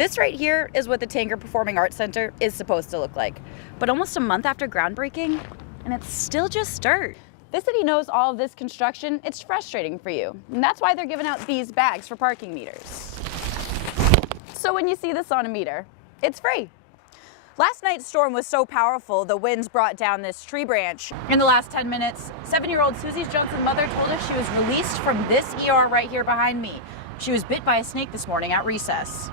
This right here is what the Tanger Performing Arts Center is supposed to look like. But almost a month after groundbreaking, and it's still just dirt. The city knows all of this construction. It's frustrating for you. And that's why they're giving out these bags for parking meters. So when you see this on a meter, it's free. Last night's storm was so powerful, the winds brought down this tree branch. In the last 10 minutes, 7-year-old Susie Johnson's mother told us she was released from this ER right here behind me. She was bit by a snake this morning at recess.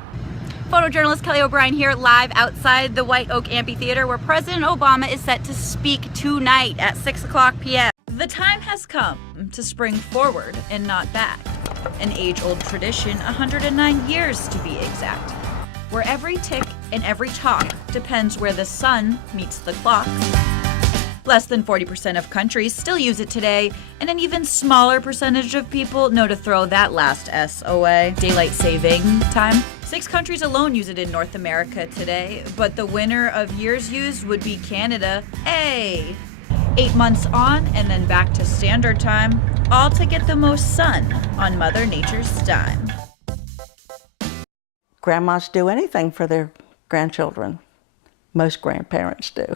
Photojournalist Kelly O'Brien here, live outside the White Oak Amphitheater, where President Obama is set to speak tonight at 6 o'clock p.m. The time has come to spring forward and not back. An age-old tradition, 109 years to be exact, where every tick and every talk depends where the sun meets the clock. Less than 40% of countries still use it today, and an even smaller percentage of people know to throw that last S away. Daylight saving time. 6 countries alone use it in North America today, but the winner of years used would be Canada. Hey! 8 months on and then back to standard time, all to get the most sun on Mother Nature's dime. Grandmas do anything for their grandchildren. Most grandparents do.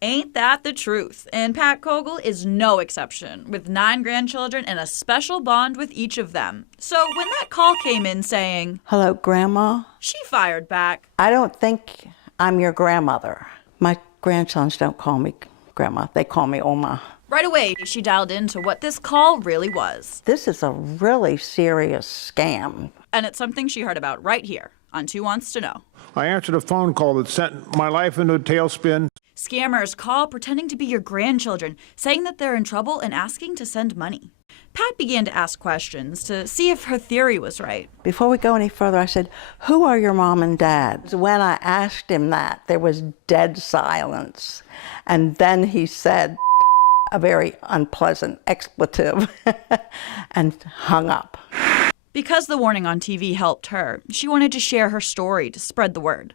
Ain't that the truth? And Pat Kogel is no exception, with 9 grandchildren and a special bond with each of them. So when that call came in saying, "Hello, Grandma," she fired back, "I don't think I'm your grandmother." My grandsons don't call me Grandma, they call me Oma. Right away, she dialed into what this call really was. This is a really serious scam. And it's something she heard about right here on Two Wants to Know. I answered a phone call that sent my life into a tailspin. Scammers call pretending to be your grandchildren, saying that they're in trouble and asking to send money. Pat began to ask questions to see if her theory was right. Before we go any further, I said, "Who are your mom and dad?" When I asked him that, there was dead silence. And then he said a very unpleasant expletive and hung up. Because the warning on TV helped her, she wanted to share her story to spread the word.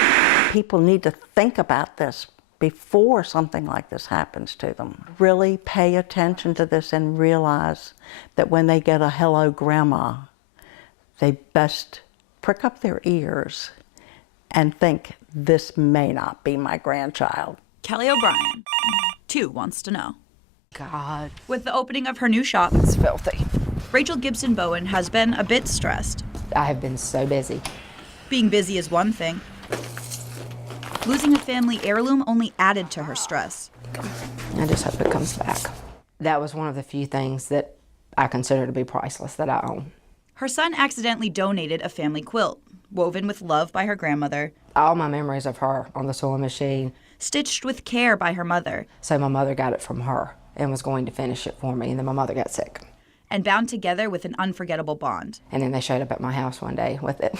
People need to think about this before something like this happens to them. Really pay attention to this and realize that when they get a "hello, Grandma," they best prick up their ears and think, this may not be my grandchild. Kelly O'Brien, Two Wants to Know. God. With the opening of her new shop, It's filthy. Rachel Gibson Bowen has been a bit stressed. I have been so busy. Being busy is one thing. Losing a family heirloom only added to her stress. I just hope it comes back. That was one of the few things that I consider to be priceless that I own. Her son accidentally donated a family quilt, woven with love by her grandmother, All my memories of her on the sewing machine. stitched with care by her mother, So my mother got it from her and was going to finish it for me, and then my mother got sick. and bound together with an unforgettable bond. And then they showed up at my house one day with it.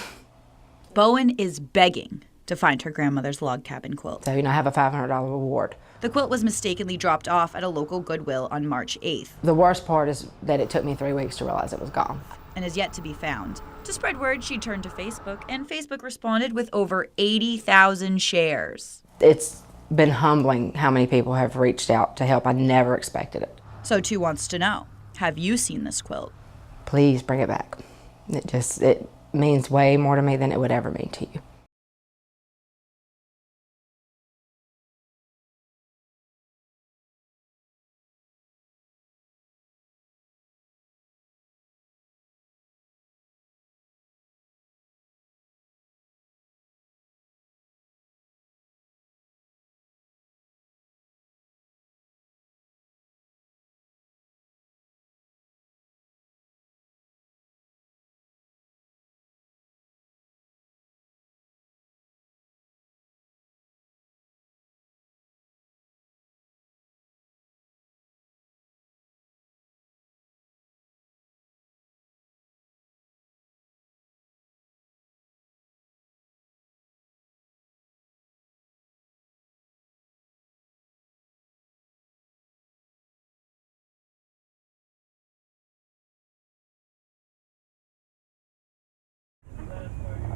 Bowen is begging to find her grandmother's log cabin quilt. So, I have a $500 reward. The quilt was mistakenly dropped off at a local Goodwill on March 8th The worst part is that it took me 3 weeks to realize it was gone. and is yet to be found. To spread word, she turned to Facebook, and Facebook responded with over 80,000 shares. It's been humbling how many people have reached out to help. I never expected it. So Two Wants to Know, have you seen this quilt? Please bring it back. It means way more to me than it would ever mean to you.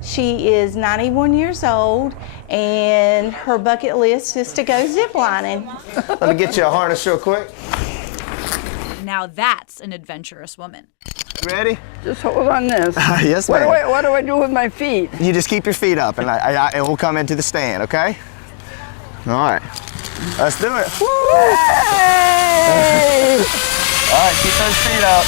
She is 91 years old, and her bucket list is to go ziplining. Let me get you a harness real quick. Now that's an adventurous woman. Ready? Just hold on this. Yes, ma'am. What do I do with my feet? You just keep your feet up, and it will come into the stand, okay? All right. Let's do it. Hey! All right, keep those feet up.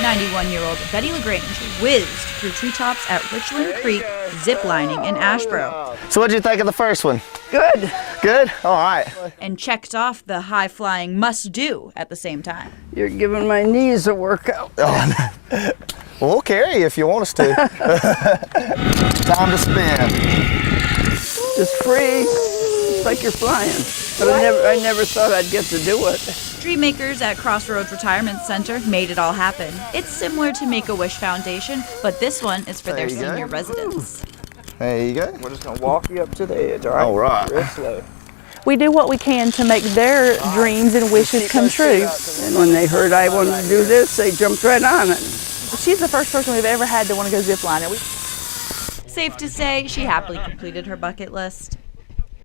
91-year-old Betty LaGrange whizzed through treetops at Richland Creek, ziplining in Asheboro, So what'd you think of the first one? Good. Good? All right. and checked off the high-flying must-do at the same time. You're giving my knees a workout. Oh, we'll carry you if you want us to. Time to spin. Just free. It's like you're flying. But I never thought I'd get to do it. Dreammakers at Crossroads Retirement Center made it all happen. It's similar to Make-A-Wish Foundation, but this one is for their There you go. senior residents. There you go. We're just gonna walk you up to the edge, all right? All right. Real slow. We do what we can to make their dreams and wishes come true. And when they heard I wanted to do this, they jumped right on it. She's the first person we've ever had to want to go ziplining. Safe to say, she happily completed her bucket list.